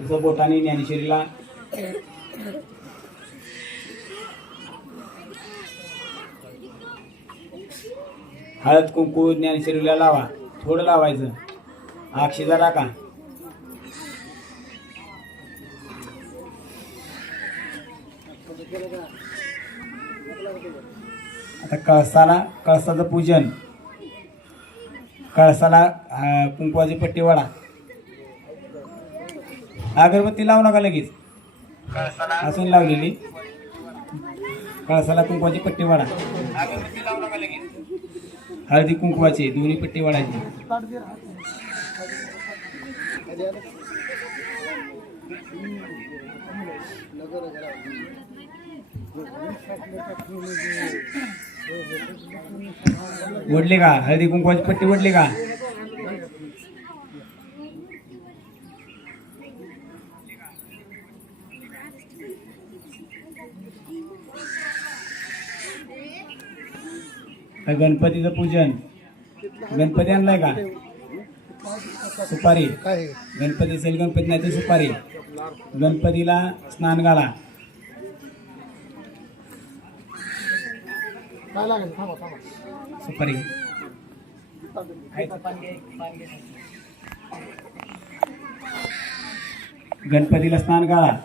बोटाने ज्ञानेश्वरीला हळद कुंकू ज्ञानेश्वरीला लावा. थोडं लावायचं. अक्षिदा टाका. आता कळसाला कळसाचं पूजन. कळसाला कुंकवाची पट्टी वाढा. अगरबत्ती लावू नका लगेच. असून लावलेली. कळसाला कुंकवाची पट्टी वाढा. हळदी कुंकवाची दोन्ही पट्टी वाढायची. वडली का? हळदी कुंकवाची पट्टी वडली का? गणपतीचं पूजन. गणपती आणलाय का? सुपारी. गणपती असेल गणपती नाही तर सुपारी. गणपतीला स्नान घाला. सुपारी. गणपतीला स्नान घाला.